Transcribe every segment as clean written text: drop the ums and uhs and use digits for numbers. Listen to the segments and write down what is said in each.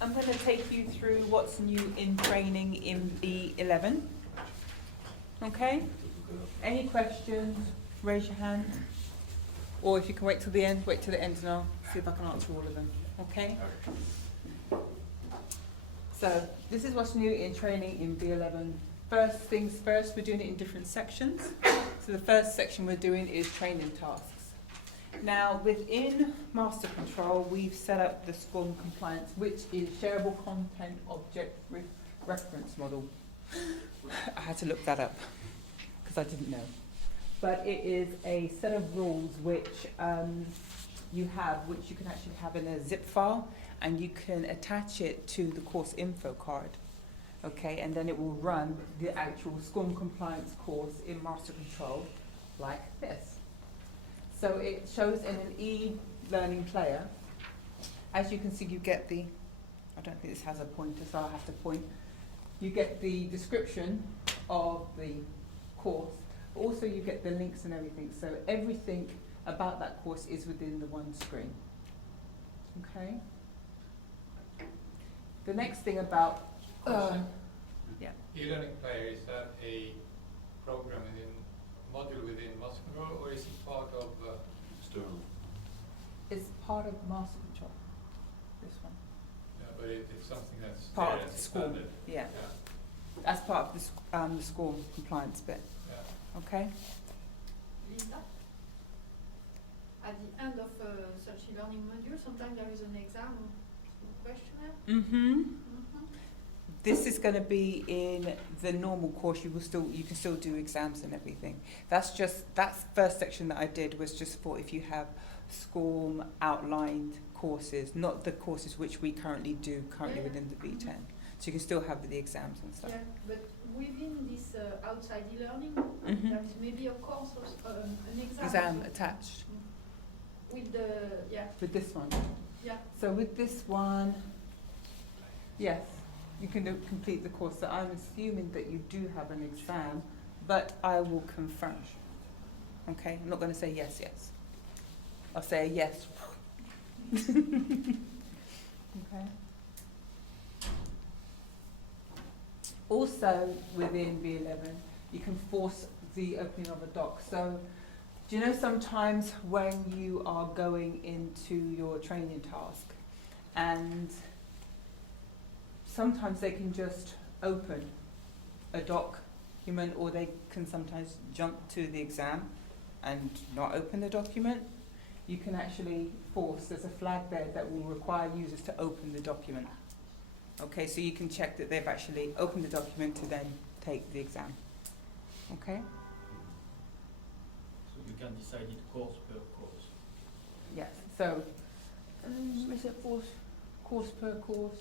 I'm going to take you through what's new in training in B11. Okay? Any questions? Raise your hand. Or if you can wait till the end, wait till the end and I'll see if I can answer all of them. Okay? So, this is what's new in training in B11. First things first, we're doing it in different sections. So the first section we're doing is training tasks. Now, within MasterControl, we've set up the SCORM compliance, which is Shareable Content Object Reference Model. I had to look that up because I didn't know. But it is a set of rules which you can actually have in a zip file, and you can attach it to the course info card. Okay, and then it will run the actual SCORM compliance course in MasterControl like this. So it shows in an e-learning player. As you can see, you get the, I don't think this has a pointer, so I'll have to point. You get the description of the course, but also you get the links and everything. So everything about that course is within the one screen. Okay? The next thing about yeah. E-learning player, is that a program module within MasterControl, or is it part of external? It's part of MasterControl. This one. Yeah, but it's something that's part of the school. Yeah. That's part of the school compliance bit. Yeah. Okay. Linda, at the end of such a learning module, sometimes there is an exam questionnaire. Mm-hmm. This is going to be in the normal course. You can still do exams and everything. That's first section that I did was just for if you have SCORM outlined courses, not the courses which we currently do within the B10. So you can still have the exams and stuff. Yeah, but within this outside e-learning, there is maybe a course or an exam attached. With the With this one. Yeah. So with this one, yes. You can complete the course. So I'm assuming that you do have an exam, but I will confirm. Okay? I'm not going to say yes. I'll say yes. Okay? Also, within B11, you can force the opening of a doc. So, do you know sometimes when you are going into your training task and sometimes they can just open a document, or they can sometimes jump to the exam and not open the document. You can actually force, there's a flag there that will require users to open the document. Okay, so you can check that they've actually opened the document to then take the exam. Okay? So you can decide it course per course. Yes, so, is it course per course?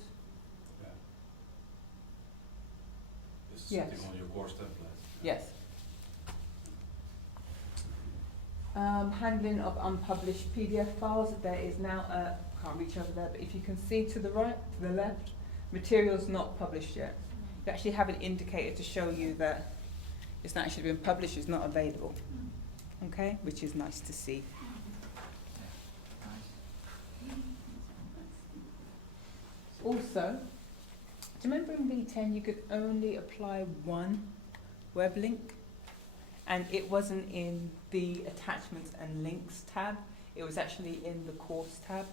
Yes. Sitting on your course template. Yes. Handling of unpublished PDF files. There is now can't reach over there, but if you can see to the right, to the left, materials not published yet. You actually have an indicator to show you that it's not actually been published, it's not available. Okay, which is nice to see. Also, do you remember in B10 you could only apply one web link? And it wasn't in the attachments and links tab, it was actually in the course tab.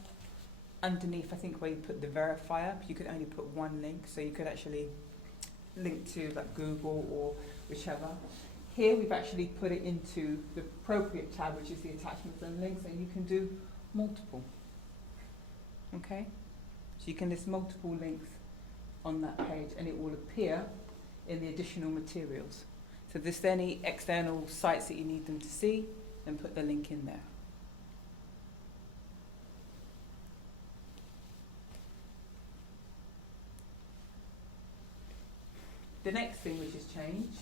Underneath, I think, where you put the verifier, you could only put one link, so you could actually link to like Google or whichever. Here we've actually put it into the appropriate tab, which is the attachments and links, and you can do multiple. Okay? So you can list multiple links on that page, and it will appear in the additional materials. So if there's any external sites that you need them to see, then put the link in there. The next thing which has changed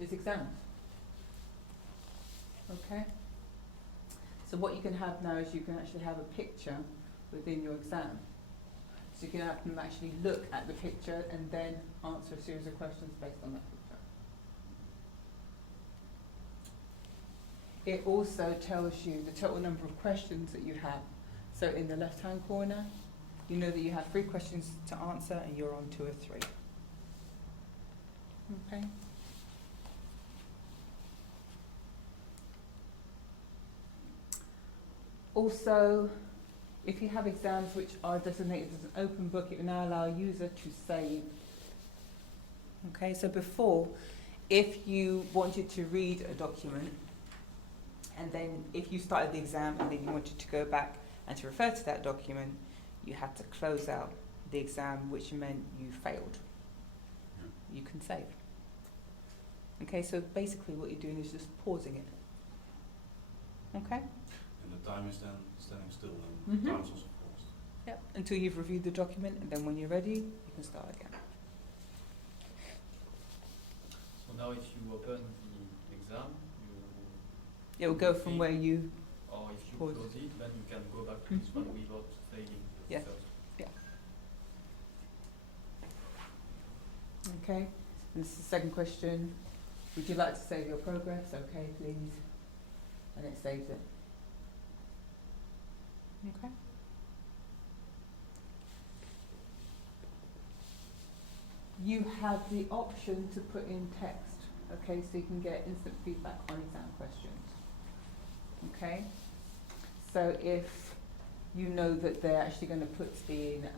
is exams. Okay? So what you can have now is you can actually have a picture within your exam. So you can have them actually look at the picture and then answer a series of questions based on that picture. It also tells you the total number of questions that you have. So in the left-hand corner, you know that you have 3 questions to answer and you're on 2 of 3. Okay. Also, if you have exams which are designated as an open book, it will now allow a user to save. Okay, so before, if you wanted to read a document, and then if you started the exam and then you wanted to go back and to refer to that document, you had to close out the exam, which meant you failed. You can save. Okay, so basically what you're doing is just pausing it. Okay? And the time is then standing still, and Mhm. time is also paused. Yep. Until you've reviewed the document, and then when you're ready, you can start again. So now if you open the exam, It will go from where you. or if you Pause. close it, then you can go back to this one Mhm. without failing the Yeah. first. Okay. And this is the second question. Would you like to save your progress? Okay, please. And it saves it. Okay. You have the option to put in text. Okay, so you can get instant feedback on exam questions. Okay. So if you know that they're actually going to put in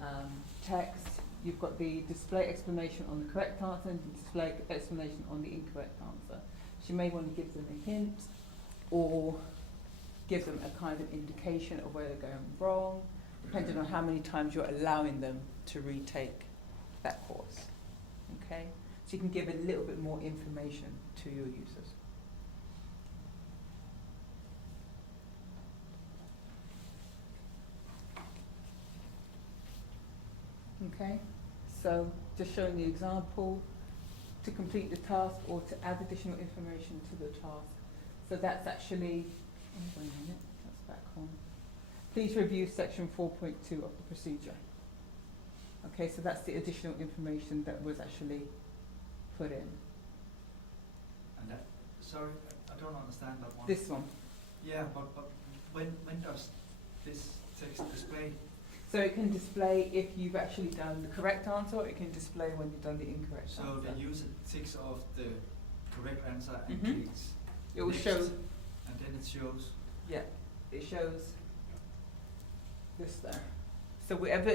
text, you've got the display explanation on the correct answer and the display explanation on the incorrect answer. So you may want to give them a hint or give them a kind of indication of where they're going wrong, depending on how many times you're allowing them to retake that course. Okay? So you can give a little bit more information to your users. Okay? So just showing the example, to complete the task or to add additional information to the task. So that's actually, oh, wait a minute, that's back on. Please review section 4.2 of the procedure. Okay, so that's the additional information that was actually put in. And that, sorry, I don't understand that one. This one. Yeah, but when does this text display? So it can display if you've actually done the correct answer, or it can display when you've done the incorrect So answer. the user ticks off the correct answer and Mhm. clicks It will next, show, and then it shows. yeah, it shows this there. So whatever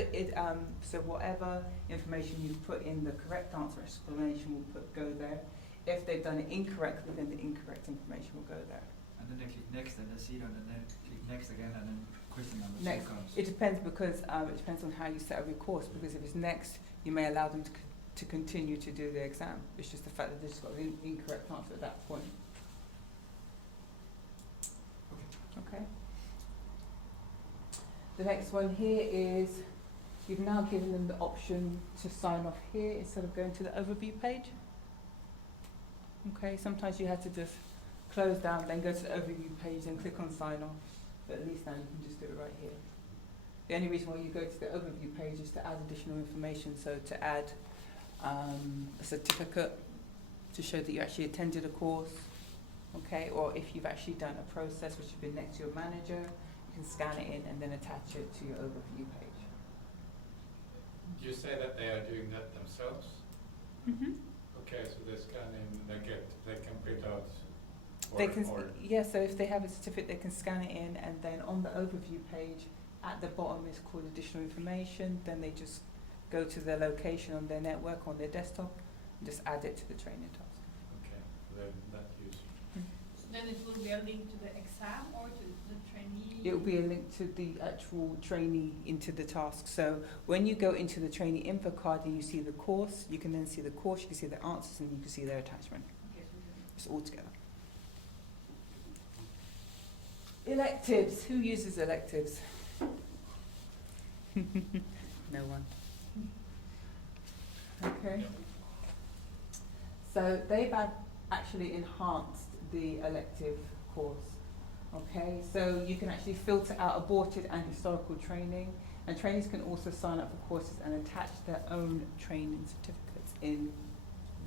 information you've put in the correct answer explanation will go there. If they've done it incorrectly, then the incorrect information will go there. And then they click next and they see it, and then click next again, and then question number Next. 2 comes. It depends because it depends on how you set up your course. Because if it's next, you may allow them to continue to do the exam. It's just the fact that they just got the incorrect answer at that point. Okay. The next one here is you've now given them the option to sign off here instead of going to the overview page. Okay, sometimes you have to just close down, then go to the overview page and click on sign off. But at least now you can just do it right here. The only reason why you go to the overview page is to add additional information. So to add a certificate to show that you actually attended a course, okay, or if you've actually done a process which has been next to your manager, you can scan it in and then attach it to your overview page. You say that they are doing that themselves? Mm-hmm. Okay, so they scan in, they can print out. They can, or yeah, so if they have a certificate, they can scan it in, and then on the overview page, at the bottom is called additional information. Then they just go to their location on their network, on their desktop, and just add it to the training task. okay, then that use. Then it will be a link to the exam or to the trainee? It will be a link to the actual trainee into the task. So when you go into the trainee info card and you see the course, you can then see the course, you can see the answers, and you can see their attachment. Okay, so It's all together. Electives. Who uses electives? No one. Okay. So they've actually enhanced the elective course. Okay, so you can actually filter out aborted and historical training, and trainees can also sign up for courses and attach their own training certificates in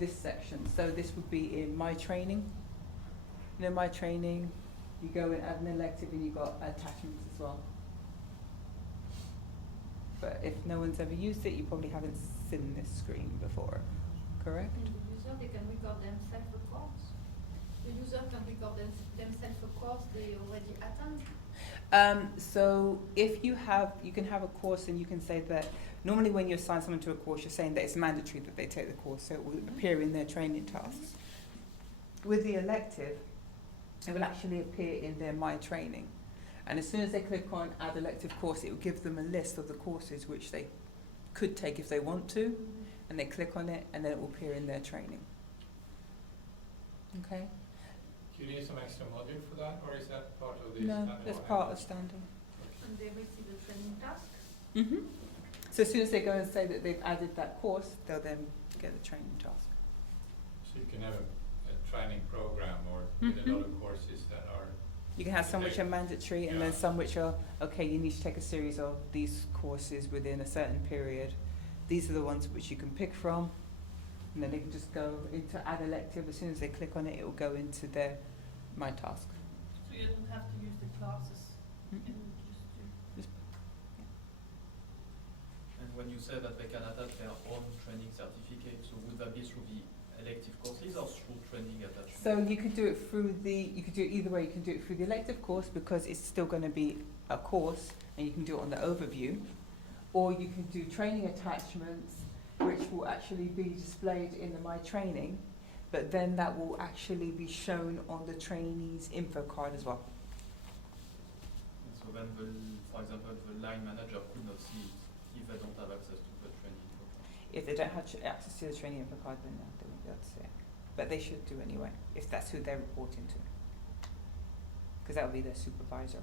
this section. So this would be in My Training. You know, My Training, you go and add an elective and you've got attachments as well. But if no one's ever used it, you probably haven't seen this screen before, correct? And the user, they can record themselves a course. The user can record themselves a course they already attend. So if you have, you can have a course and you can say that normally when you assign someone to a course, you're saying that it's mandatory that they take the course, so it will appear in their training tasks. With the elective, it will actually appear in their My Training. And as soon as they click on Add Elective Course, it will give them a list of the courses which they could take if they want to, and they click on it, and then it will appear in their training. Okay? Do you need some extra module for that, or is that part of this? No, standard that's one? part of standard. And they receive a training task. Mm-hmm. So as soon as they go and say that they've added that course, they'll then get the training task. So you can have a training program or with a lot of courses that are. You can have some which are mandatory and then Yeah. some which are, okay, you need to take a series of these courses within a certain period. These are the ones which you can pick from. And then they can just go into Add Elective. As soon as they click on it, it will go into their My Task. So you don't have to use the classes, you can just do. And when you say that they can attach their own training certificate, so would that be through the elective courses or through training attachment? So you could do it through you could do it either way. You can do it through the elective course because it's still going to be a course and you can do it on the overview. Or you can do training attachments which will actually be displayed in the My Training, but then that will actually be shown on the trainee's info card as well. And so then, for example, the line manager could not see it if they don't have access to the training program. If they don't have access to the training info card, then no, they won't be able to see it. But they should do anyway, if that's who they're reporting to. Because that will be their supervisor.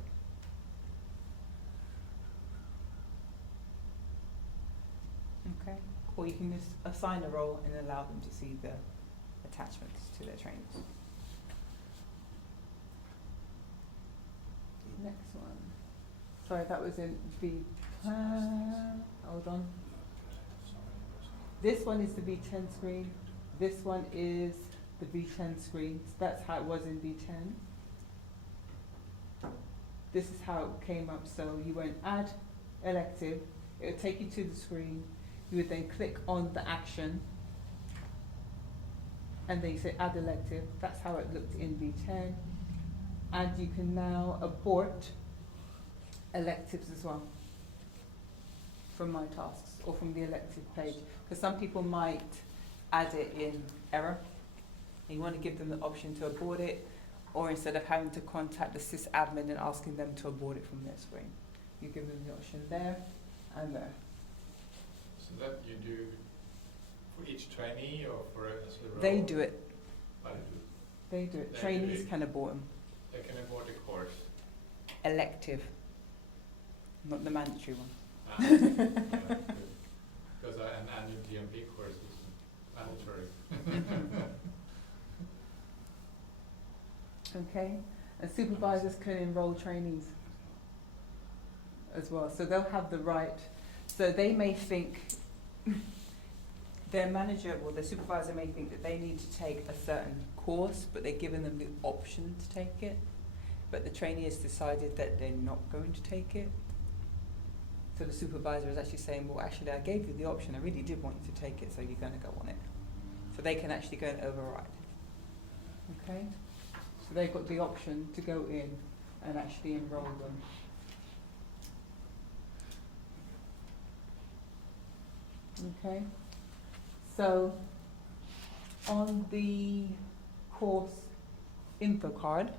Okay. Or you can just assign a role and allow them to see the attachments to their trainings. Next one. Sorry, that was in hold on. This one is the V10 screen. This one is the V10 screen. So that's how it was in V10. This is how it came up. So you went Add Elective. It would take you to the screen. You would then click on the action. And then you say Add Elective. That's how it looked in V10. And you can now abort electives as well from My Tasks or from the elective page. Because some people might add it in error. And you want to give them the option to abort it, or instead of having to contact the sysadmin and asking them to abort it from their screen. You give them the option there and there. So that you do for each trainee or for as a role? They do it. I do. They do it. They do Trainees it. can abort them. They can abort the course. Elective, not the mandatory one. Because an annual GMP course is mandatory. Okay, and supervisors can enroll trainees as well, so they'll have the right. So they may think, their manager or their supervisor may think that they need to take a certain course, but they're giving them the option to take it. But the trainee has decided that they're not going to take it. So the supervisor is actually saying, well, actually, I gave you the option. I really did want you to take it, so you're going to go on it. So they can actually go and override. Okay? So they've got the option to go in and actually enroll them. Okay? So on the course info card,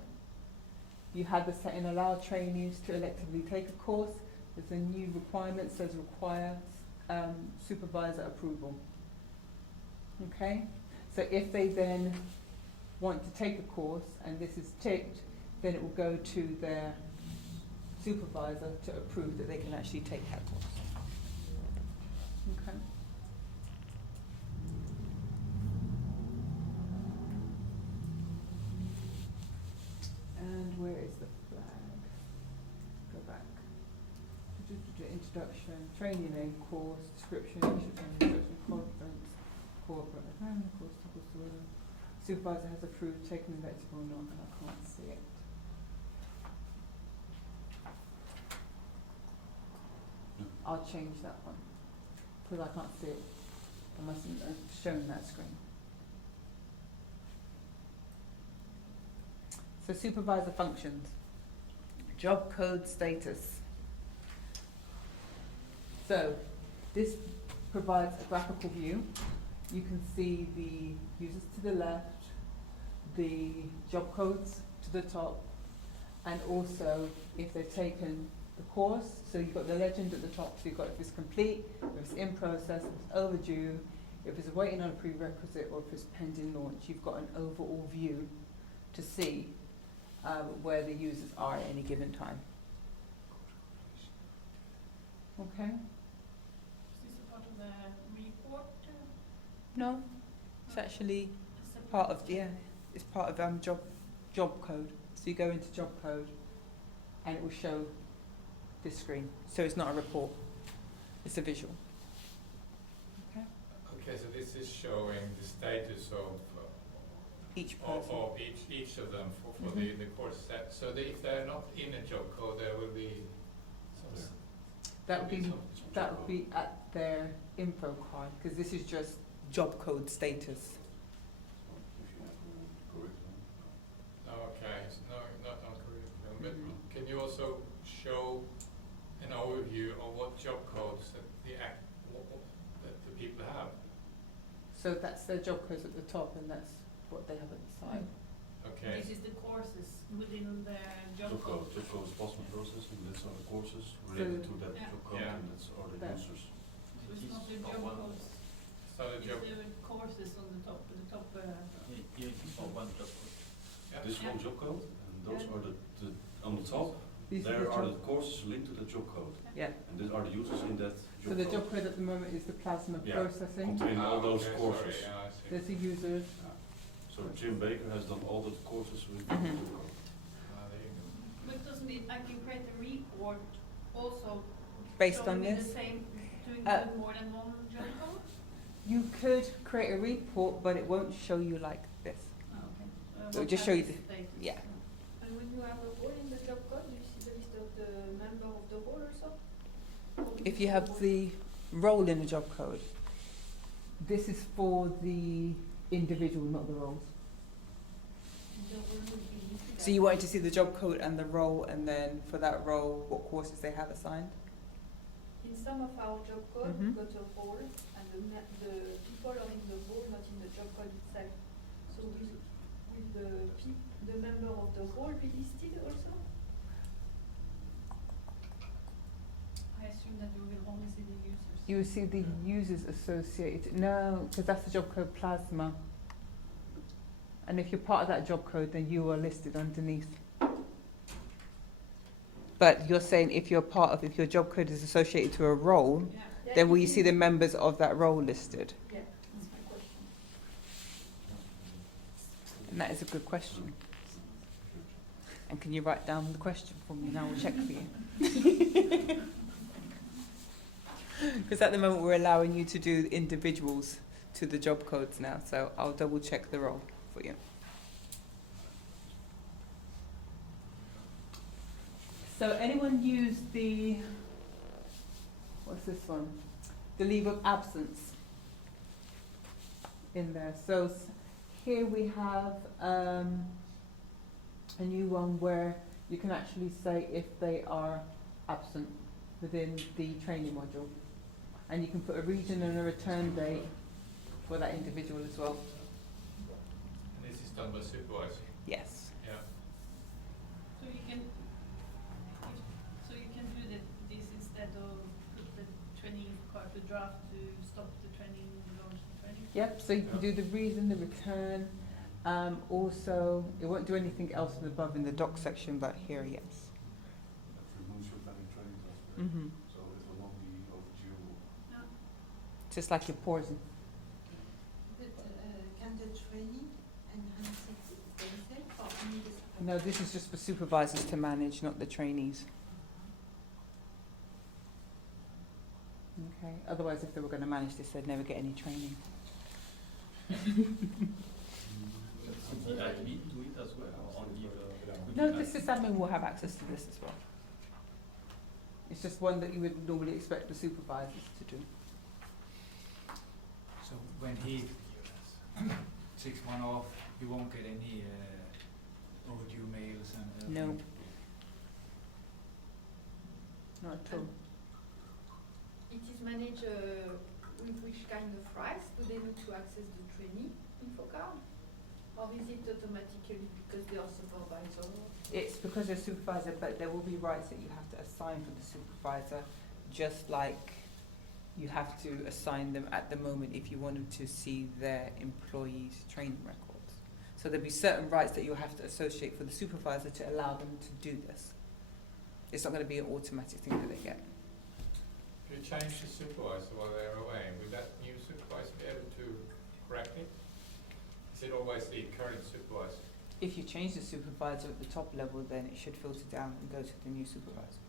you had the setting allow trainees to electively take a course. There's a new requirement, says require supervisor approval. Okay? So if they then want to take a course and this is ticked, then it will go to their supervisor to approve that they can actually take that course. Okay? And where is the flag? Go back. Introduction, training name, course, description, instruction, conference, corporate, course, supervisor has approved, taken the elective or not, and I can't see it. I'll change that one, because I can't see it. I mustn't have shown that screen. So supervisor functions, job code status. So this provides a graphical view. You can see the users to the left, the job codes to the top, and also if they've taken the course. So you've got the legend at the top, so you've got if it's complete, if it's in process, if it's overdue, if it's waiting on a prerequisite, or if it's pending launch. You've got an overall view to see where the users are at any given time. Okay? Is this a part of the report? No, it's actually A separate- part of it's part of job code. So you go into job code, and it will show this screen. So it's not a report; it's a visual. Okay. Okay, so this is showing the status of Each person. of each of them for Mhm. the course set. So if they're not in a job code, there will be some Yeah. That would be It's that job would be at their info card, because this is just job code status. So if you have a curriculum, Okay, so no, not on curriculum, but Mhm. can you also show an overview of what job codes that that the people have? So that's their job codes at the top, and that's what they have at the side. Okay. This is the courses within their job job code. code, job code is plasma processing, that's are the courses related to that Yeah. job code, Yeah. and that's are the That. users. So it's not the job codes, So the it's job, the courses on the top, Here it is for one job code. yeah. This Yeah. one job code, and those Yeah. are the on the top, These there are are the the courses linked to the job code, yeah. and these are the users in that job So the code. job code at the moment is the plasma Yeah. processing. Containing all those okay, courses. Sorry, yeah, I see. There's the users. Yeah. So Jim Baker has done all the courses with the Mhm. job code. There you go. but doesn't it, I can create a report also Based on showing me this? the same, to Uh, include more than one job code? You could create a report, but it won't show you like this. Oh, okay. It'll what just type show you is the- status? yeah. And when you have a role in the job code, do you see the list of the member of the role also? Or do If see you have role? the role in the job code, this is for the individual, not the roles. The role will be listed So you wanted to see the job code and the role, and then for that role, what courses they have assigned? In some of our job code, Mhm. we've got a role, and the people are in the role, not in the job code itself. So will the member of the role be listed also? I assume that you will only see the users. You will see the users associated. No, because that's the job code plasma. And if you're part of that job code, then you are listed underneath. But you're saying if your job code is associated to a role, Yeah, Yeah, then will it you see is. the members of that role listed? Yeah, that's my question. And that is a good question. And can you write down the question for me and I will check for you? Because at the moment we're allowing you to do individuals to the job codes now, so I'll double check the role for you. So anyone use what's this one? The leave of absence in there. So here we have a new one where you can actually say if they are absent within the training module. And you can put a region and a return date for that individual as well. And this is done by supervisor. Yes. Yeah. so you can, do this instead of put the training card to draft to stop the training, launch the training? Yep, so you can do the reason, the return. Also, it won't do anything else above in the doc section, but here, yes. That removes your pending training task, Mm-hmm. so it will not be overdue. No. Just like your pausing. But can the training enhance themselves or only the supervisor? No, this is just for supervisors to manage, not the trainees. Okay, otherwise if they were going to manage this, they'd never get any training. Could the admin do it as well, or only the? No, the sysadmin will have access to this as well. It's just one that you would normally expect the supervisors to do. So when he takes one off, you won't get any overdue mails and No. everything? Not at all. It is managed with which kind of rights? Do they need to access the trainee info card? Or is it automatically because they are supervisor? It's because you're a supervisor, but there will be rights that you have to assign for the supervisor, just like you have to assign them at the moment if you wanted to see their employees' training records. So there'll be certain rights that you'll have to associate for the supervisor to allow them to do this. It's not going to be an automatic thing that they get. If you change the supervisor while they're away, will that new supervisor be able to correct it? Is it always the current supervisor? If you change the supervisor at the top level, then it should filter down and go to the new supervisor.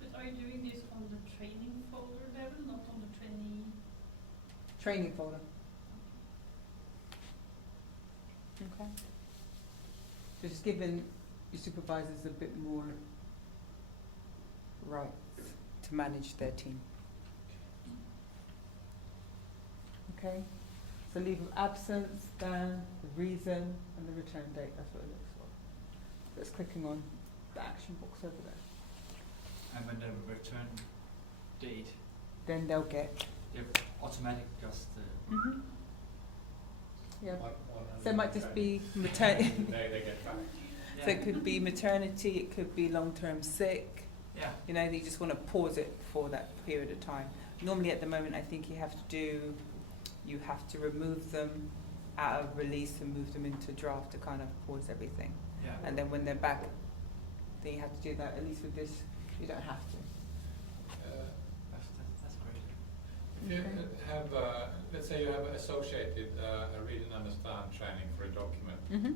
But are you doing this on the training folder level, not on the trainee? Training folder. Okay. So just giving your supervisors a bit more rights to manage their team. Okay. So leave of absence, then the reason, and the return date. That's what it looks like. So it's clicking on the action box over there. And when the return date, Then they'll get. they're automatic just Yeah. One So it might just be maternity. they get back. So it could be maternity, it could be long-term sick. Yeah. You know, you just want to pause it for that period of time. Normally at the moment, I think you have to remove them out of release and move them into draft to kind of pause everything. Yeah. And then when they're back, then you have to do that. At least with this, you don't have to. That's great. If you have, let's say you have associated a read and understand training for a document, Mm-hmm.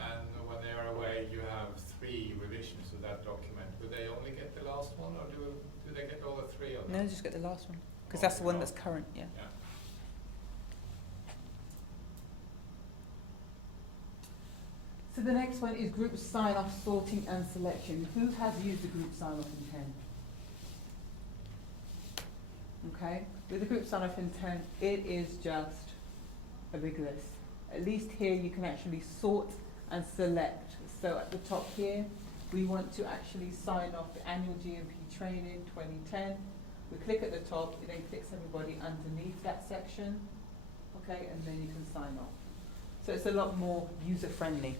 and when they are away, you have 3 revisions of that document. Would they only get the last one, or do they get all the 3 of them? No, just get the last one. Because that's the one that's current, yeah. Yeah. So the next one is group sign-off, sorting and selection. Who has used the group sign-off intent? Okay, with the group sign-off intent, it is just a big list. At least here you can actually sort and select. So at the top here, we want to actually sign off the annual GMP training 2010. We click at the top, it then clicks everybody underneath that section. Okay, and then you can sign off. So it's a lot more user-friendly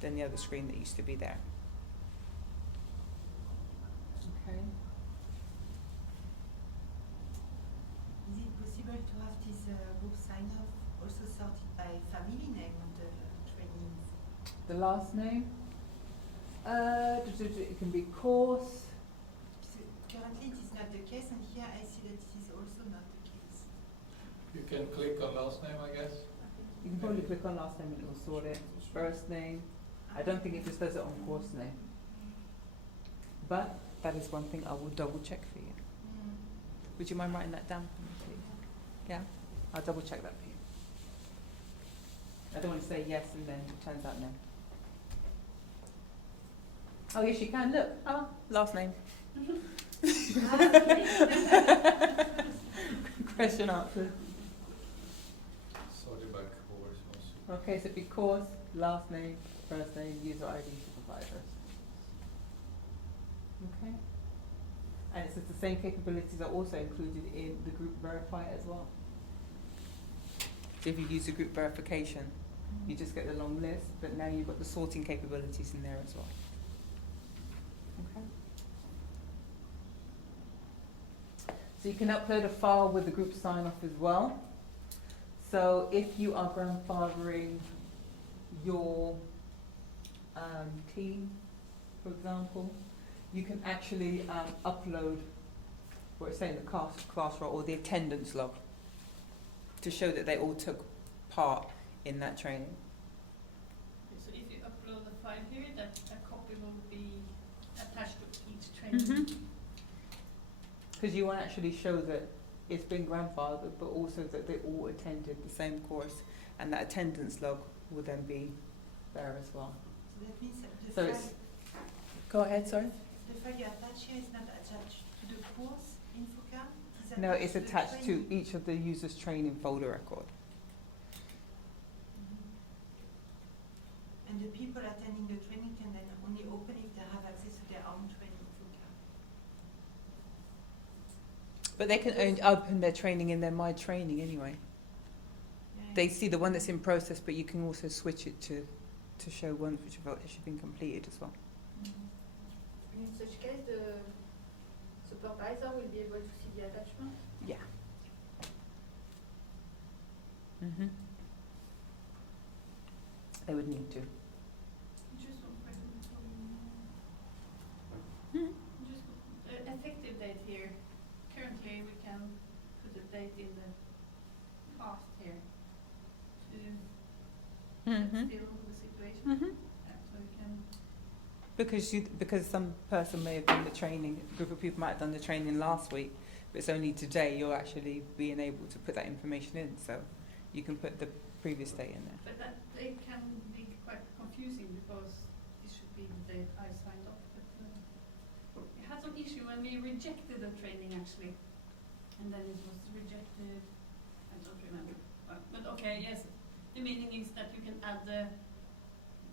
than the other screen that used to be there. Okay. Is it possible to have this group sign-off also sorted by family name on the trainings? The last name? It can be course. So currently it is not the case, and here I see that it is also not the case. You can click on last name, I guess. You can probably click on last name and it will sort it. First name. I don't think it just does it on course name. But that is one thing I will double check for you. Would you mind writing that down for me, please? Yeah? I'll double check that for you. I don't want to say yes and then it turns out no. Oh yes, you can. Look. Oh, last name. Question answered. Sorted by course also. Okay, so it'd be course, last name, first name, user ID, supervisor. Okay. And it says the same capabilities are also included in the group verifier as well. So if you use the group verification, you just get the long list, but now you've got the sorting capabilities in there as well. Okay. So you can upload a file with the group sign-off as well. So if you are grandfathering your team, for example, you can actually upload what it's saying, the class roll or the attendance log to show that they all took part in that training. So if you upload a file here, that a copy will be attached to each training. Because you want to actually show that it's been grandfathered, but also that they all attended the same course, and that attendance log will then be there as well. So that means that the So file, it's. Go ahead, sorry. the file you attach here is not attached to the course info card? It is No, it's the attached to training. each of the users' training folder record. And the people attending the training can then only open if they have access to their own training info card. But they can open their training in their My Training anyway. Yeah, They see the one that's in process, but you can also switch it to show ones which have actually been completed as well. In such case, the supervisor will be able to see the attachment. Yeah. Mhm. They would need to. Just one question. Hmm. Just effective date here. Currently, we can put a date in the past here. That's still the situation. Mhm. So we can. Because some person may have done the training, a group of people might have done the training last week, but it's only today you're actually being able to put that information in, so you can put the previous date in there. But that date can be quite confusing because it should be the date I signed up. But we had some issue when we rejected the training actually, and then it was rejected. I don't remember. But okay, yes. The meaning is that you can add the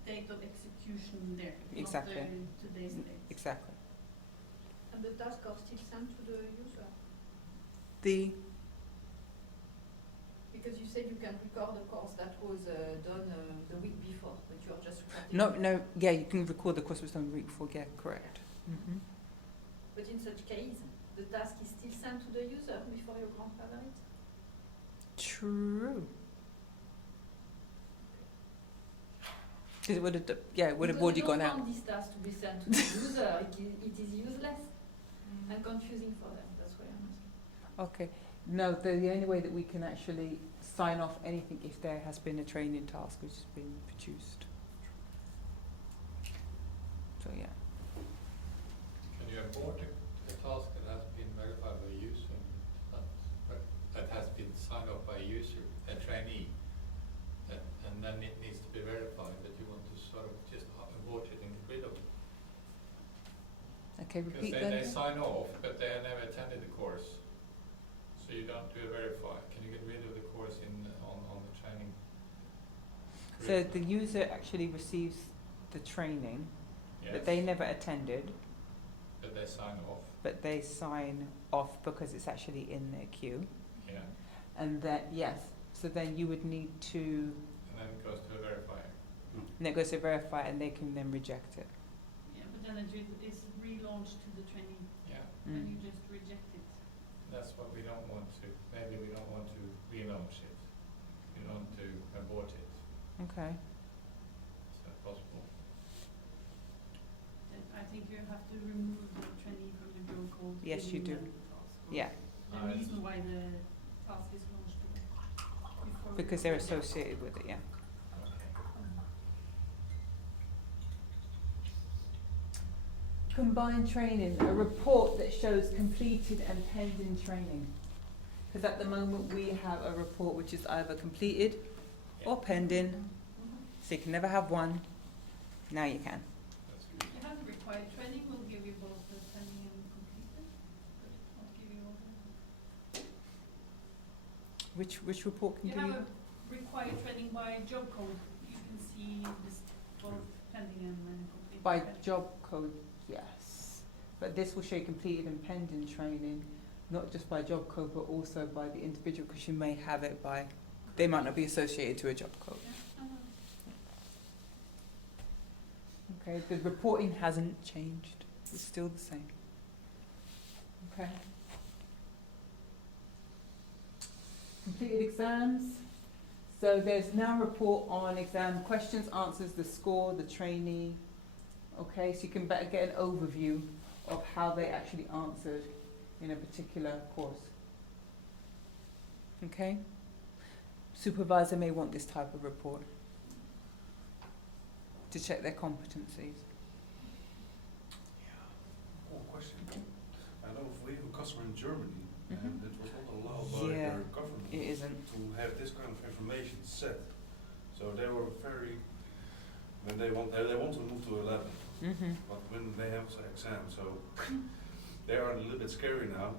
date of execution there, Exactly. not the today's date. Exactly. And the task are still sent to the user. Because you said you can record a course that was done the week before, but you're just recording. No, yeah, you can record the course was done the week before, yeah, correct. Mhm. But in such case, the task is still sent to the user before you grandfather it. True. It would have, it would have Because already we gone don't out. want this task to be sent to the user. It is useless and confusing for them. That's why I'm asking. Okay. No, the only way that we can actually sign off anything if there has been a training task which has been produced. So yeah. Can you abort a task that has been verified by a user, that has been signed off by a user, a trainee, and then it needs to be verified, but you want to sort of just abort it and get rid of it? Okay, Because repeat they that. sign off, but they have never attended the course. So you don't do a verify. Can you get rid of the course on the training? So the user actually receives the training, Yes, but they never attended, but they sign off. but they sign off because it's actually in their queue. Yeah, And that, yes, so then you would need to, and then it goes to a verifier. and it goes to verify and they can then reject it. Yeah, but then it's relaunched to the training, Yeah, and Mm. you just reject it. that's what we don't want to. Maybe we don't want to relaunch it. We want to abort it. Okay. Is that possible? Then I think you have to remove the trainee from the job code. Yes, you do. within that task, or Yeah, The Alright. reason why the task is launched before. because they're associated with it, yeah. Okay. Combined training, a report that shows completed and pending training. Because at the moment we have a report which is either completed or pending, so you can never have one. Now you can. That's good. If you have required training, we'll give you both the pending and completed, but it won't give you all the. Which report can You give have you? a required training by job code, you can see this both pending and completed. By job code, yes. But this will show you completed and pending training, not just by job code, but also by the individual, because you may have it by, they might not be associated to a job code. Yeah, Okay, the reporting hasn't changed. It's still the same. Okay. Completed exams. So there's now a report on exam questions, answers, the score, the trainee. Okay, so you can better get an overview of how they actually answered in a particular course. Okay? Supervisor may want this type of report to check their competencies. Oh, question. I know we have a customer in Germany, Mhm. and it was not allowed by Yeah, their government it isn't. to have this kind of information set. So they were very, when they want to move to 11. Mm-hmm. but when they have the exam, so they are a little bit scary now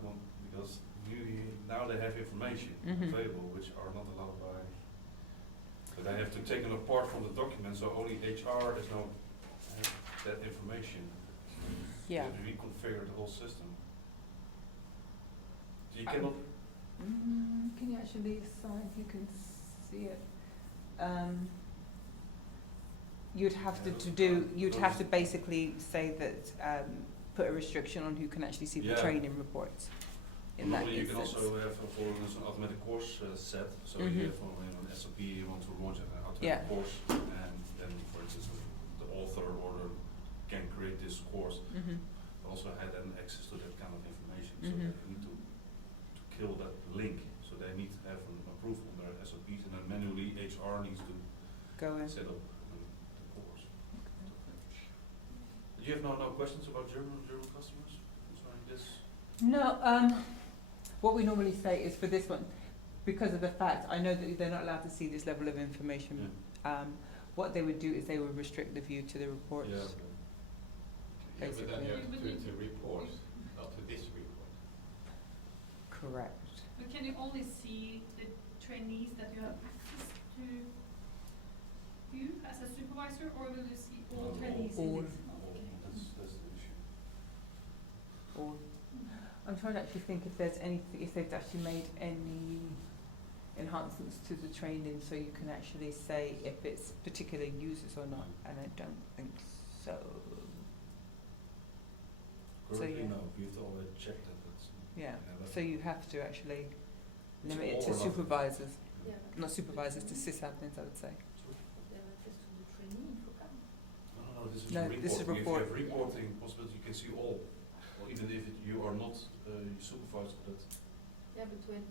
because now they have information Mhm. available which are not allowed by. But they have to take them apart from the document, so only HR is now have that information. Yeah. You have to reconfigure the whole system. So you Um, cannot. Can you actually sign if you can see it? You'd have Yeah, to do. You'd those- have to basically say that put a restriction on who can actually see the Yeah. training reports. In that Normally you can instance. also have for instance an automatic course set. So Mhm. you have an SOP, you want to launch an automatic Yeah. course, and then for instance the author or can create this course. Mhm. Also had then access to that kind of information. So Mhm. they need to kill that link. So they need to have an approval on their SOPs, and then manually HR needs to Go in. set up the course. Do you have no questions about German customers concerning this? No. What we normally say is for this one, because of the fact I know that they're not allowed to see this level of information. What they would do is they would restrict the view to the reports. Yeah. Yeah, but then you have Basically. to report, not to this report. Correct. But can you only see the trainees that you have access to view as a supervisor, or will you see all trainees All. in this? That's the issue. Or I'm trying to actually think if there's anything, if they've actually made any enhancements to the training, so you can actually say if it's particular users or not. And I don't think so. Currently, yeah. no. We have to already check that. Yeah. but So you have to actually it's limit it all to or nothing. supervisors, Yeah, not supervisors, to sysadmins, I would say. they have access to the training infocard. No, this is No, report. this is If you report. have reporting possibility, you can see all. Or even if you are not supervised, but Yeah, but when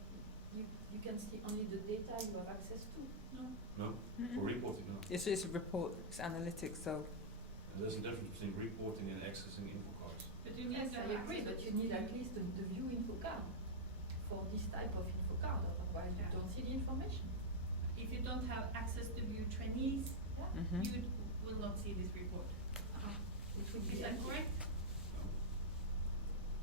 you can see only the data you have access to. No. no, for reporting, no. It's a report, it's analytics, so And there's a difference between reporting and accessing info cards. But you need Yes, to I have agree, access but you to need view. at least the view infocard for this type of infocard, otherwise you Yeah. don't see the information. If you don't have access to view trainees, Yeah, Mhm. you will not see this report. it would Is be that empty. correct? No.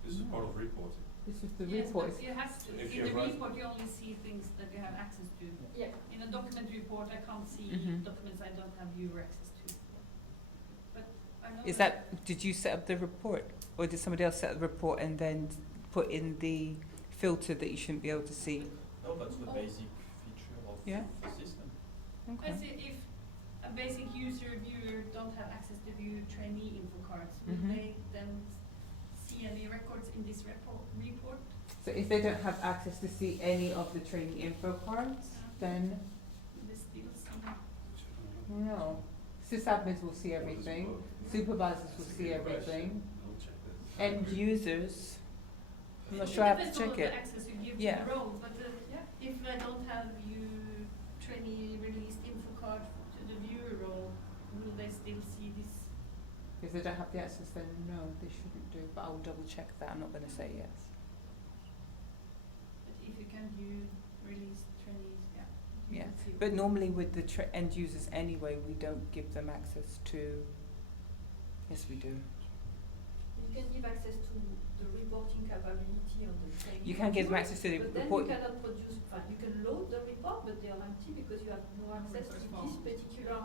This is No. part of reporting. this is the Yes, report. but you have to, So if in you the write- report, you only see things that you have access to. Yeah. In a document report, I can't see Mhm. documents I don't have viewer access to. But I know Is that, did you set up the report? Or did somebody else set up the report and then put in the filter that you shouldn't be able to see? No, that's the basic feature of Yeah. the system. Okay. I say if a basic user viewer don't have access to view trainee info cards, will Mhm. they then see any records in this report? So if they don't have access to see any of the training info cards, then They still see. no. Sysadmins will see everything, supervisors will see everything, I'll check that. end users, I'm not It sure I have to depends on check the it. access you give Yeah. to the role, but Yeah. if I don't have view trainee released info card to the viewer role, will they still see this? If they don't have the access, then no, they shouldn't do, but I'll double check that, I'm not gonna say yes. But if you can view released trainees, yeah. you Yeah, can see but what- normally with the end users anyway, we don't give them access to, yes we do. You can give access to the reporting capability on the training. You can give them access to the But then report. you cannot produce, you can load the report, but they are empty because you have no access to this particular,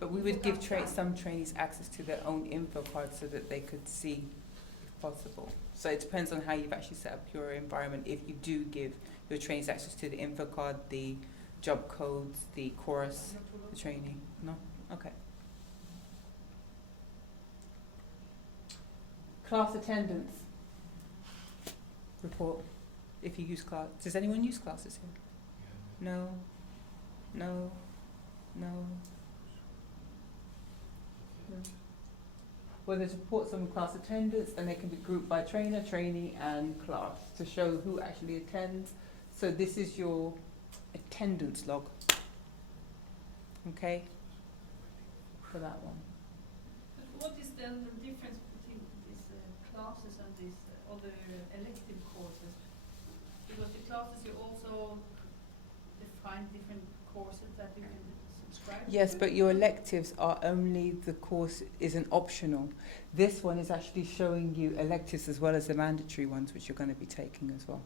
But we would give infocard. some trainees access to their own info card so that they could see if possible. So it depends on how you've actually set up your environment. If you do give your trainees access to the info card, the job codes, the course, the training, no? Okay. Class attendance report, if you use class. Does anyone use classes here? No, no, no. No. Well, there's reports on class attendance, and they can be grouped by trainer, trainee, and class to show who actually attends. So this is your attendance log. Okay? For that one. But what is then the difference between these classes and these other elective courses? Because the classes you also define different courses that you can subscribe to. Yes, but your electives are only, the course isn't optional. This one is actually showing you electives as well as the mandatory ones, which you're going to be taking as well.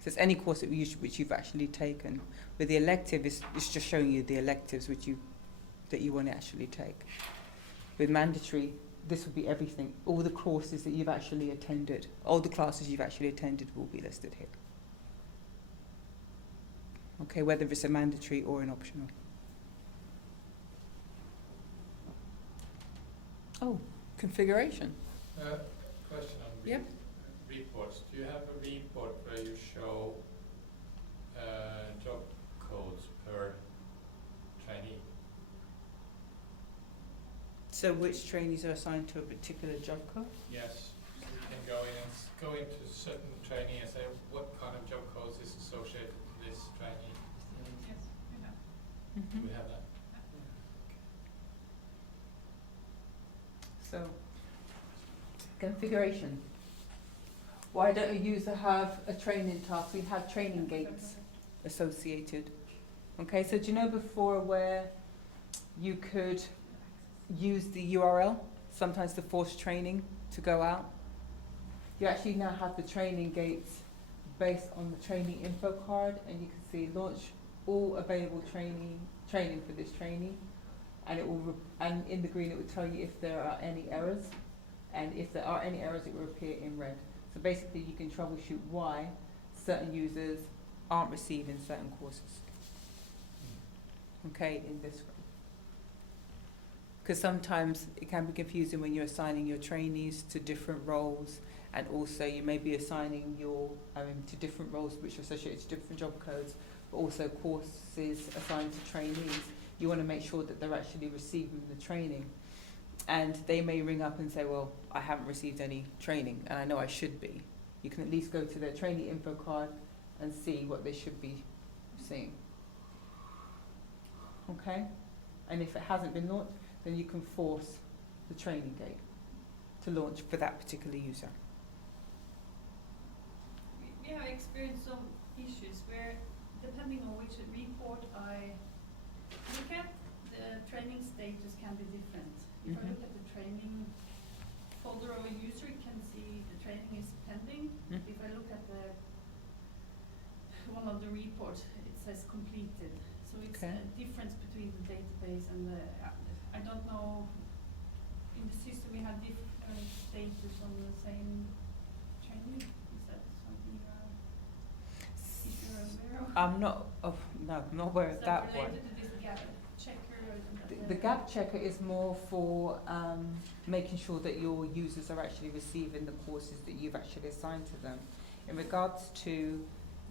So it's any course that which you've actually taken. With the elective, it's just showing you the electives that you want to actually take. With mandatory, this will be everything. All the courses that you've actually attended, all the classes you've actually attended will be listed here. Okay, whether it's a mandatory or an optional. Oh, configuration. Question on Yep. reports. Do you have a report where you show job codes per trainee? So which trainees are assigned to a particular job code? Yes. So you can go into certain trainee and say what kind of job codes is associated with this trainee. Yes, we have. Do we have that? So, configuration. Why don't a user have a training task? We have training gates associated. Okay, so do you know before where you could use the URL, sometimes to force training to go out? You actually now have the training gates based on the training info card, and you can see launch all available training for this trainee, and it will and in the green it will tell you if there are any errors, and if there are any errors it will appear in red. So basically you can troubleshoot why certain users aren't receiving certain courses. Okay, in this way. Because sometimes it can be confusing when you're assigning your trainees to different roles, and also you may be assigning your to different roles which are associated to different job codes, but also courses assigned to trainees. You want to make sure that they're actually receiving the training. And they may ring up and say, well, I haven't received any training, and I know I should be. You can at least go to their trainee info card and see what they should be seeing. Okay? And if it hasn't been launched, then you can force the training gate to launch for that particular user. We have experienced some issues where, depending on which report I look at, the training status can be different. If I look at the training folder of a user, you can see the training is pending. If I look at one of the reports, it says completed. So it's a difference between the database and the. I don't know. In the system, we have different status on the same training. Is that something you're aware of? I'm not. Oh, no, I'm not aware of that one. Related to this gap checker? The gap checker is more for making sure that your users are actually receiving the courses that you've actually assigned to them. In regards to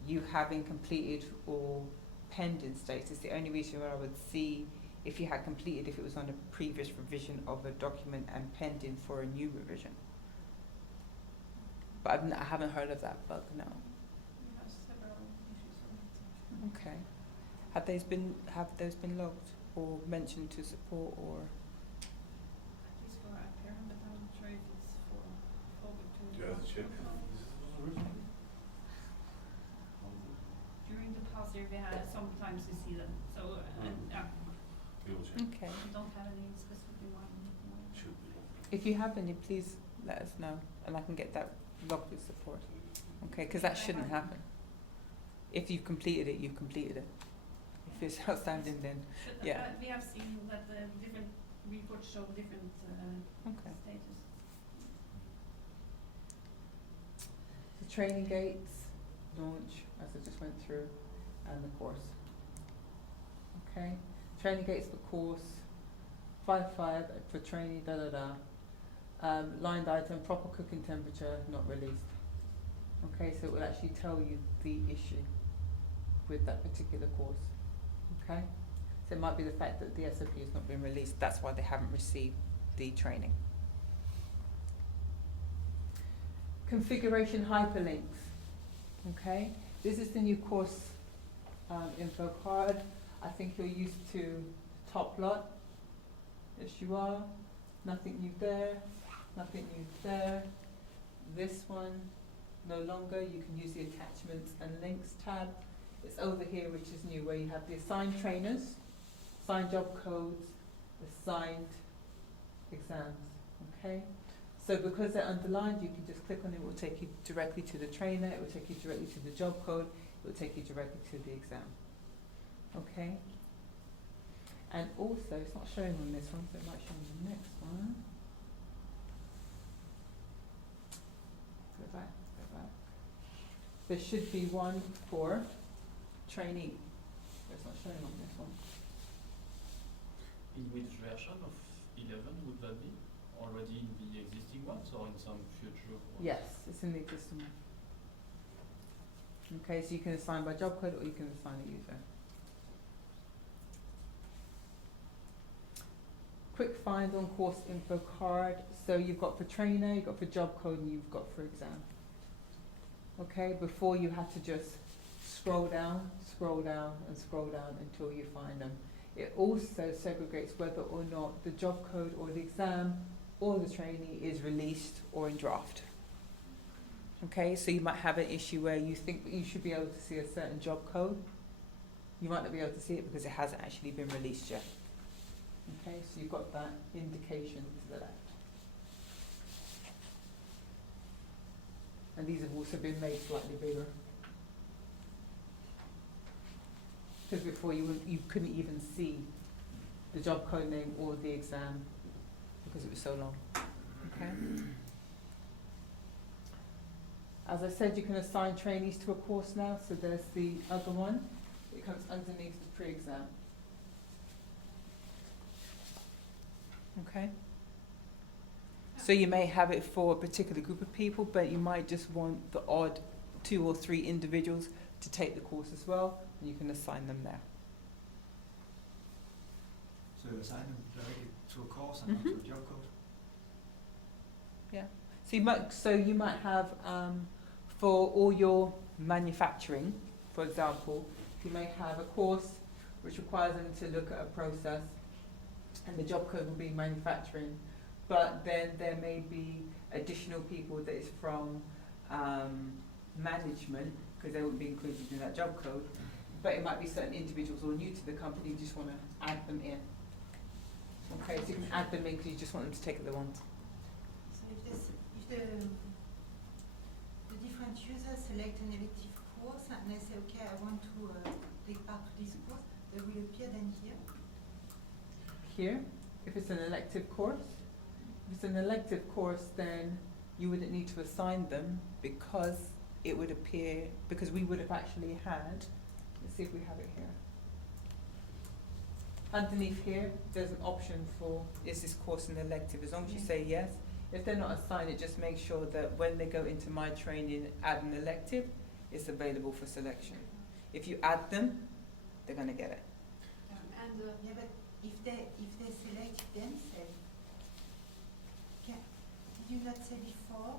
you having completed or pending status, the only reason where I would see if you had completed if it was on a previous revision of a document and pending for a new revision. But I haven't heard of that bug, no. We have several issues on it. Okay. Have those been logged or mentioned to support, or? At least for our parent, but I'm not sure if it's for forward to. Yeah, check. During the past year, we had sometimes we see them. So Okay. we don't have any specific in mind. If you have any, please let us know, and I can get that logged with support. Okay, because that shouldn't happen. If you've completed it, you've completed it. If it's outstanding, then yeah. We have seen that the different reports show different Okay. status. The training gates, launch, as I just went through, and the course. Okay, training gates for course, 5.5 for training, lined item, proper cooking temperature, not released. Okay, so it will actually tell you the issue with that particular course. Okay, so it might be the fact that the SOP has not been released, that's why they haven't received the training. Configuration hyperlinks. Okay, this is the new course info card. I think you're used to top lot. Yes, you are. Nothing new there. Nothing new there. This one, no longer. You can use the attachments and links tab. It's over here, which is new, where you have the assigned trainers. assigned job codes, assigned exams, okay? So because they're underlined, you can just click on it, it will take you directly to the trainer, it will take you directly to the job code, it will take you directly to the exam, okay? And also, it's not showing on this one, so it might show on the next one. Go back, go back. There should be one for trainee. It's not showing on this one. In which version of 11 would that be? Already in the existing ones or in some future ones? Yes, it's in the existing one. Okay, so you can assign by job code or you can assign a user. Quick find on course info card. So you've got for trainer, you've got for job code, and you've got for exam. Okay, before you had to just scroll down, and scroll down until you find them. It also segregates whether or not the job code or the exam or the trainee is released or in draft. Okay, so you might have an issue where you think that you should be able to see a certain job code. You might not be able to see it because it hasn't actually been released yet. Okay, so you've got that indication to the left. And these have also been made slightly bigger. Because before you couldn't even see the job code name or the exam because it was so long. Okay. As I said, you can assign trainees to a course now. So there's the other one. It comes underneath the pre-exam. Okay. So you may have it for a particular group of people, but you might just want the odd 2 or 3 individuals to take the course as well, and you can assign them there. So you assign them directly to a course and not to a job code? Yeah. So you might have for all your manufacturing, for example, you may have a course which requires them to look at a process, and the job code will be manufacturing. But then there may be additional people that is from management, because they wouldn't be included in that job code. But it might be certain individuals who are new to the company, you just want to add them in. Okay, so you can add them in because you just want them to take it the ones. So if the different users select an elective course and they say, okay, I want to take part to this course, they will appear then here? Here, if it's an elective course. If it's an elective course, then you wouldn't need to assign them because it would appear, because we would have actually had, let's see if we have it here. Underneath here, there's an option for, is this course an elective? As long as you say yes. If they're not assigned, it just makes sure that when they go into my training, add an elective, it's available for selection. If you add them, they're going to get it. And Yeah, but if they select themselves, did you not say before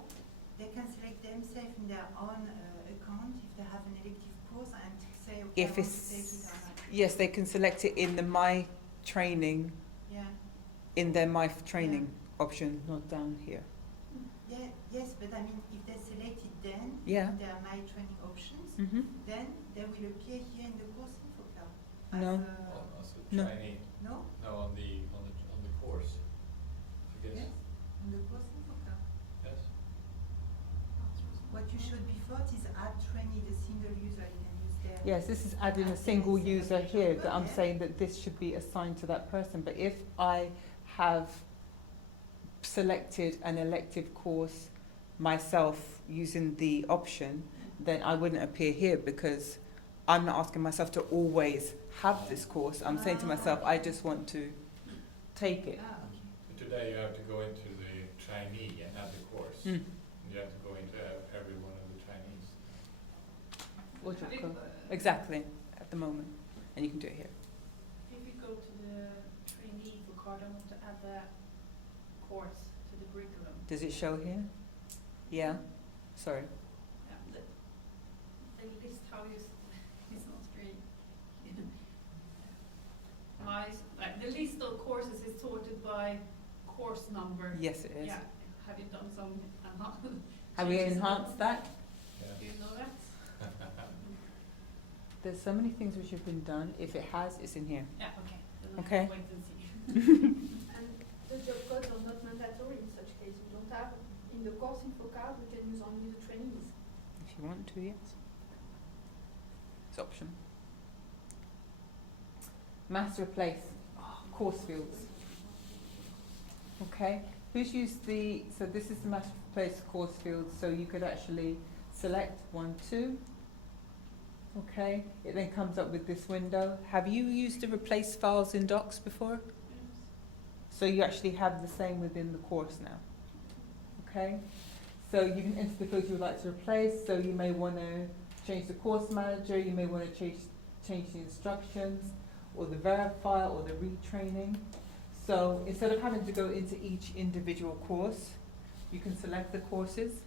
they can select themselves in their own account if they have an elective course and say, okay, If I want to it's, take it or not? yes, they can select it in the My Training, Yeah. in their My Training option, not down here. Yeah. Yes, but I mean, if they select it then, Yeah. in their My Training options, Mm-hmm. then they will appear here in the course info card. No. Also No. trainee, No? no, on the course, I guess. Yes, on the course info card. Yes. What you showed before is add trainee, the single user you can use there. Yes, this is adding a single user here that I'm saying that this should be assigned to that person. But if I have selected an elective course myself using the option, then I wouldn't appear here because I'm not asking myself to always have this course. I'm saying to myself, I just want to take it. Ah, okay. But today you have to go into the trainee and add the course. Mm. You have to go into every one of the trainees. Or job Have you, code. Exactly, at the moment. And you can do it here. If you go to the trainee for card, I want to add the course to the curriculum. Does it show here? Yeah? Sorry. Yeah, the list how you it's not great. The list of courses is sorted by course number. Yes, it is. Yeah. Have you done some Have we changes? enhanced that? Do you know that? There's so many things which have been done. If it has, it's in here. Yeah, okay. Then Okay. Wait and see. And the job codes are not mandatory in such case. We don't have, in the course info card, we can use only the trainees. If you want to, yes. It's option. Master replace course fields. Okay. Who's used the, so this is the master replace course fields, so you could actually select 1, 2. Okay. It then comes up with this window. Have you used the replace files in docs before? So you actually have the same within the course now. Okay? So you can enter the fields you would like to replace. So you may want to change the course manager, you may want to change the instructions, or the verify, or the retraining. So instead of having to go into each individual course, you can select the courses,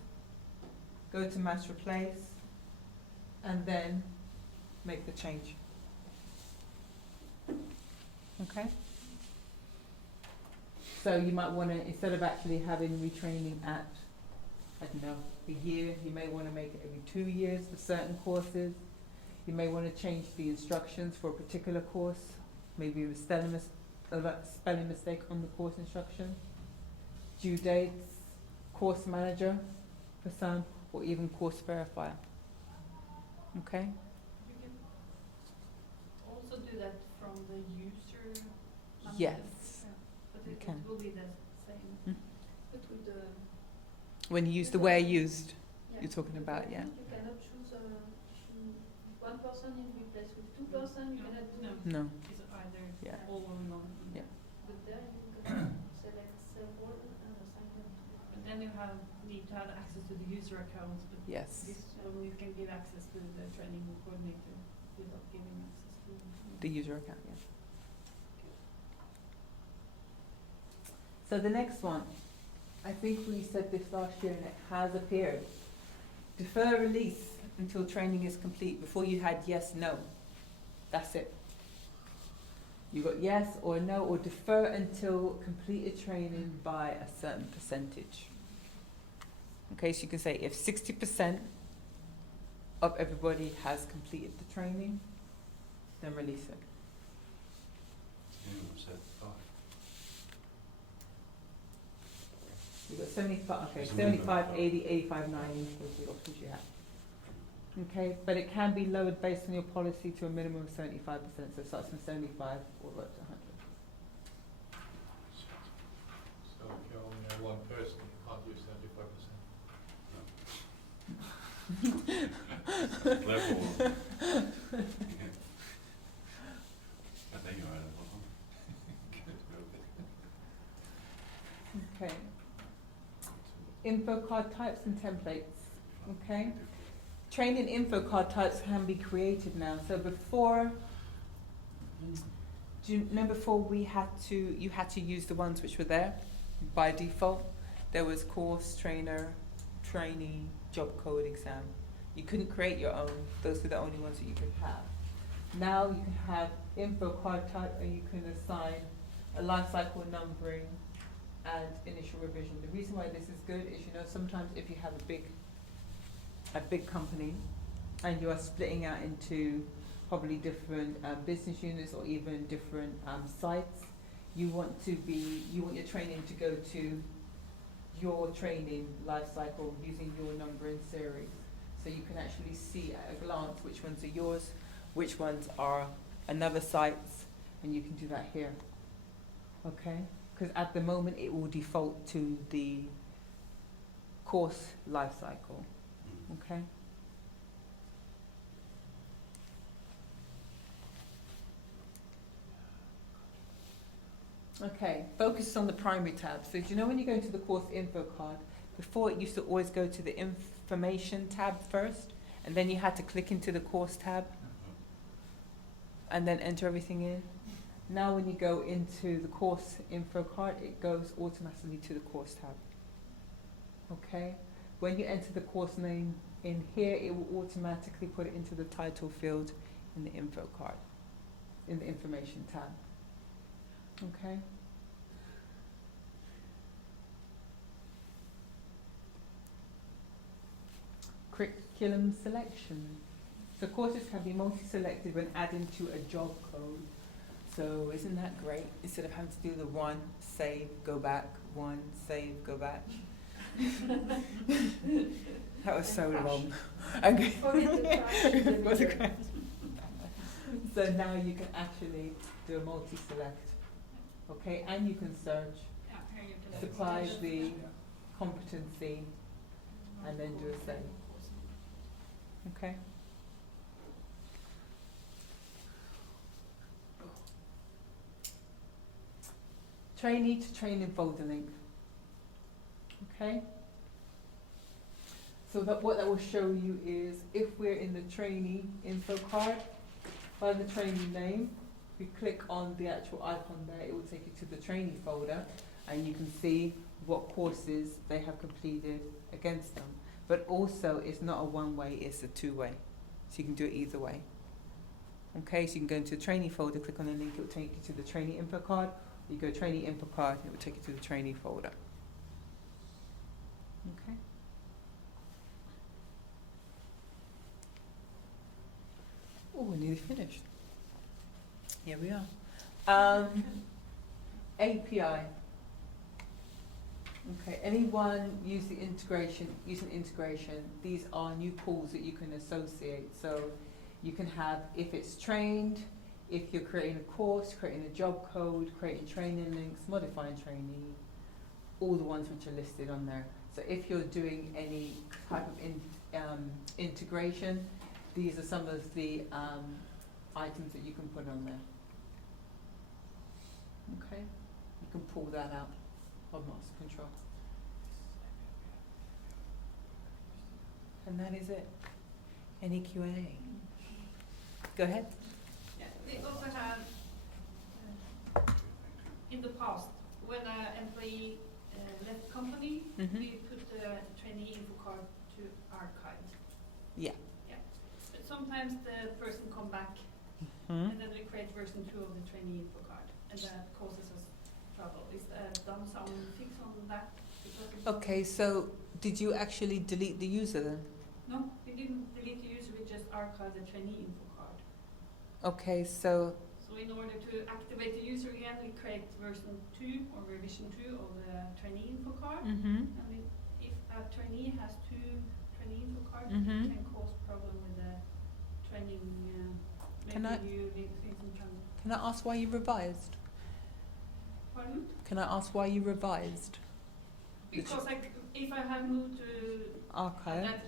go to Mass Replace, and then make the change. Okay? So you might want to, instead of actually having retraining at, I don't know, a year, you may want to make it every 2 years for certain courses. You may want to change the instructions for a particular course, maybe a spelling mistake on the course instruction, due dates, course manager for some, or even course verifier. Okay? You can also do that from the user manager. Yes. Yeah, but You it can. will be the same. Mm. But with the When you use the where used, yeah, you're talking with about, the yeah. You cannot choose one person is replaced with 2 person. You No, cannot do no. it. No. It's either Yeah. all or none. Yeah. But there you can select several and assign them to it. But then you need to have access to the user accounts. But Yes. this one you can give access to the training coordinator without giving access to The user account, yeah. So the next one, I think we said this last year and it has appeared. Defer release until training is complete. Before you had yes, no. That's it. You got yes or no, or defer until completed training by a certain percentage. Okay, so you can say if 60% of everybody has completed the training, then release it. Minimum set 5. You've got 75, okay, It's a minimum. 75, 80, 85, 90 was the options you have. Okay, but it can be lowered based on your policy to a minimum of 75%, so it starts from 75 all the way up to 100. So if you only have one person, you can't use 75%. Level. I think you're right. Okay. Info card types and templates. Okay. Training info card types can be created now. So before, do you know before you had to use the ones which were there by default? There was course, trainer, trainee, job code, exam. You couldn't create your own. Those were the only ones that you could have. Now you can have info card type, and you can assign a life cycle numbering and initial revision. The reason why this is good is, you know, sometimes if you have a big company and you are splitting out into probably different business units or even different sites, you want your training to go to your training life cycle using your numbering series. So you can actually see at a glance which ones are yours, which ones are another site's, and you can do that here. Okay? Because at the moment it will default to the course life cycle. Okay? Okay, focus on the primary tab. So do you know when you go into the course info card, before it used to always go to the information tab first, and then you had to click into the course tab and then enter everything in? Now when you go into the course info card, it goes automatically to the course tab. Okay? When you enter the course name in here, it will automatically put it into the title field in the info card, in the information tab. Okay? Curriculum selection. So courses can be multi-selected when adding to a job code. So isn't that great? Instead of having to do the one, save, go back, one, save, go back. That was so long. Okay. Forget the crash. It was a crash. So now you can actually do a multi-select, okay, and you can search, Yeah, here you can supply search. the competency, and then do a save. Okay. Trainee to training folder link. Okay. So that what that will show you is if we're in the trainee info card, by the trainee name, we click on the actual icon there, it will take you to the trainee folder, and you can see what courses they have completed against them. But also, it's not a one-way, it's a two-way. So you can do it either way. Okay, so you can go into the trainee folder, click on the link, it will take you to the trainee info card. You go trainee info card, it will take you to the trainee folder. Okay. Oh, we're nearly finished. Here we are. API. Okay, anyone using integration, these are new pools that you can associate. So you can have, if it's trained, if you're creating a course, creating a job code, creating training links, modifying trainee, all the ones which are listed on there. So if you're doing any type of integration, these are some of the items that you can put on there. Okay, you can pull that out of MasterControl. And that is it. Any Q&A? Go ahead. Yeah, we also have, in the past, when an employee left the company, we put the trainee info card to archive. Yeah. Yeah. But sometimes the person come back, and then we create version 2 of the trainee info card, and that causes us trouble. Is done some fix on that? Okay, so did you actually delete the user then? No, we didn't delete the user, we just archived the trainee info card. Okay, so So in order to activate the user again, we create version 2 or revision 2 of the trainee info card. And if a trainee has 2 trainee info cards, it can cause problem with the training. Can I- Can I ask why you revised? Pardon? Can I ask why you revised? Because if I have moved to Archive.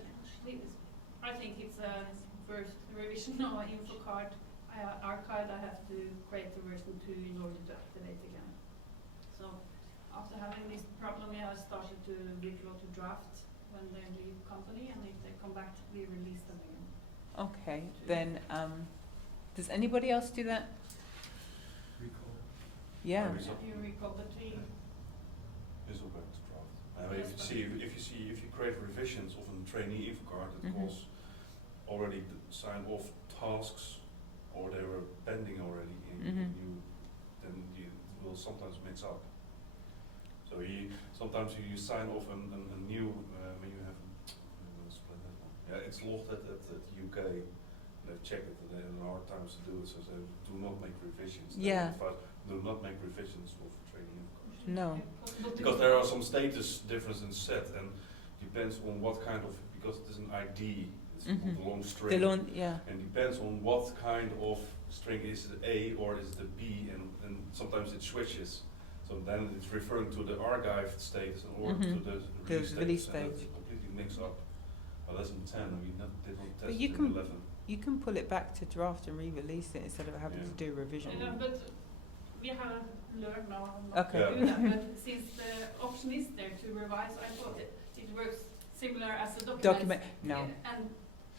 I think it's a first revision or info card. Archive, I have to create the version 2 in order to activate again. So after having this problem, I have started to withdraw to draft when they leave company, and if they come back, we release them again. Okay, then does anybody else do that? Recall. Yeah. You recall the tree. Is all back to draft. If you create revisions of a trainee info card that calls already signed off tasks, or they were pending already, then you will sometimes mix up. So sometimes you sign off a new when you have split that one. Yeah, it's logged at UK. They've checked it, and they have hard times to do it, so they do not make revisions. Yeah. Do not make revisions of training info cards. No. Because there are some status differences set, and depends on what kind of, because it is an ID, it's called a long string. Yeah. And depends on what kind of string, is it A or is it a B, and sometimes it switches. So then it's referring to the archived status or to the release stage. And that's completely mixed up. Lesson 10, we did not test But you it can- in 11. You can pull it back to draft and re-release it instead of having to do a revision. But we have learned now not Okay. to do that. But since the option is there to revise, I thought it works similar as a document. No. Yeah, and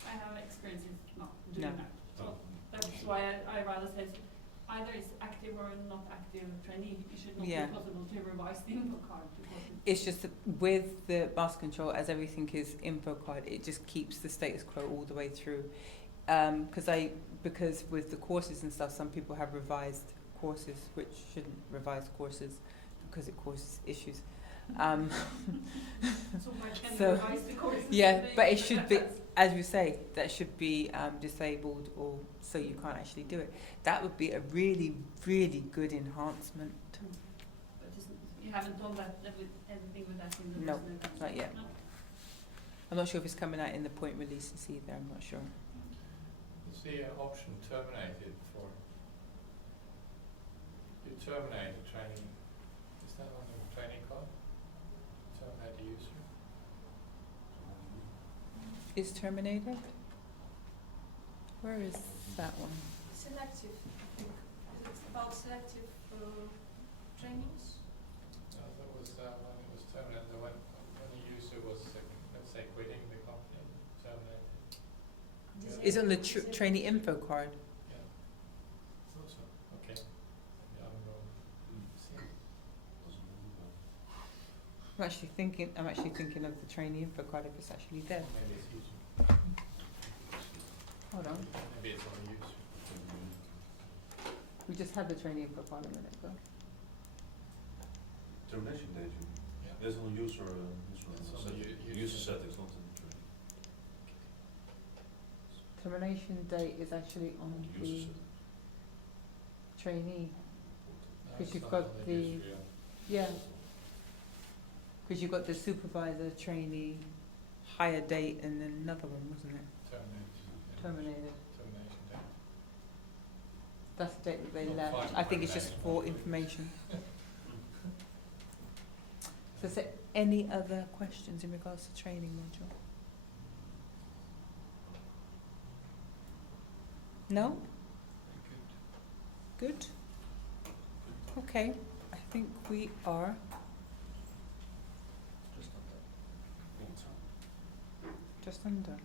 I have experience in not doing No. that. So that's why I rather say either it's active or not active trainee. It should not Yeah. be possible to revise the info card. It's just that with the MasterControl, as everything is info card, it just keeps the status quo all the way through. Because with the courses and stuff, some people have revised courses which shouldn't revise courses because it causes issues. So I can So, revise the courses. yeah, and but it make should be, as we say, that should be disabled, or so you can't actually do it. That would be a really, really good enhancement. But you haven't done that with anything with that in the No, personal account? not yet. No? I'm not sure if it's coming out in the point releases either, I'm not sure. You see an option terminated for, you terminate the training, is that on the training card? Terminate the user? Is terminated? Where is that one? Selective, I think. Is it about selective trainings? No, that was when it was terminated, when the user was, let's say, quitting the company, terminated. Is it on the trainee info card? Yeah. Also, okay. Yeah, I'm wrong. I'm actually thinking of the trainee info card if it's actually there. Maybe it's user. Hold on. Maybe it's on the user. We just had the trainee info card a minute ago. Termination date, you mean? Yeah. There's no user, It's on the user settings, not in the training. Termination date is actually on User the settings. trainee. No, 'Cause it's you've not got on the- user, yeah. Yeah. Because you've got the supervisor, trainee, higher date, and then another one, wasn't it? Terminated. Termination date. That's the date that they Not left. final I think it's just termination. for information. So is there any other questions in regards to training module? No? Good? Okay, I think we are just under.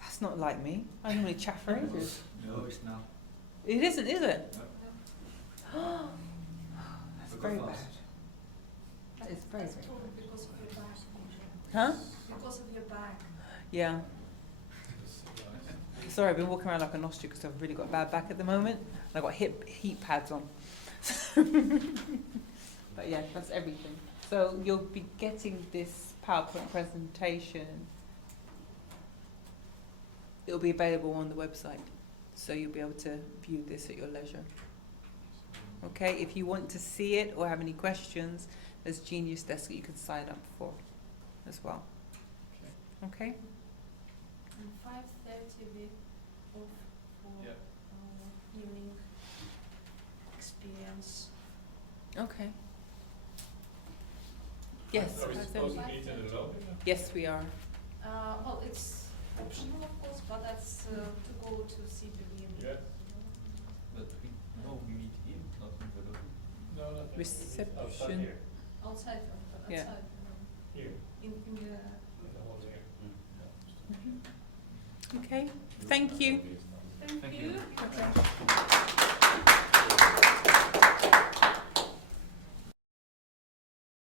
That's not like me. I normally chat for ages. No, it's not. It isn't, is it? No. That's We go very fast. bad. That is very, That's very probably bad. because of your back. Huh? Because of your back. Yeah. Sorry, I've been walking around like an ostrich because I've really got a bad back at the moment. And I've got heat pads on. But yeah, that's everything. So you'll be getting this PowerPoint presentation. It'll be available on the website. So you'll be able to view this at your leisure. Okay, if you want to see it or have any questions, there's Genius Desk that you can sign up for as well. Okay? And 5:30 we off for Yeah. evening experience. Okay. Yes. Are we supposed to meet in the lobby? Yes, we are. Well, it's optional, of course, but that's to go to see the real. Yeah. But we meet here, not in the lobby. No, not in the Reception. outside here. Outside, Yeah. outside. Here, In the. in the hall here. Okay. Thank you. Thank Thank you. you. Okay.